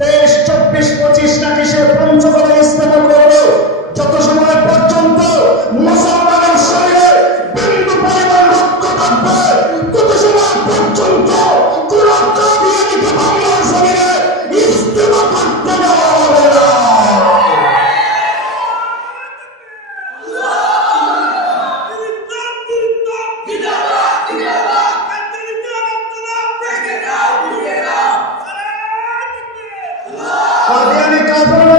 23, 24, 25 নাকি সে পঞ্চগড়ে ইস্তেমা করবে, যত সময় পর্যন্ত মুসলমানের শরীরে বিন্দু পরিমাণ রক্ত থাকবে তত সময় পর্যন্ত কোন কাদিয়ানীকে বাংলার শরীরে ইস্তেমা করতে দেওয়া হবে না। কাদিয়ানী কাফের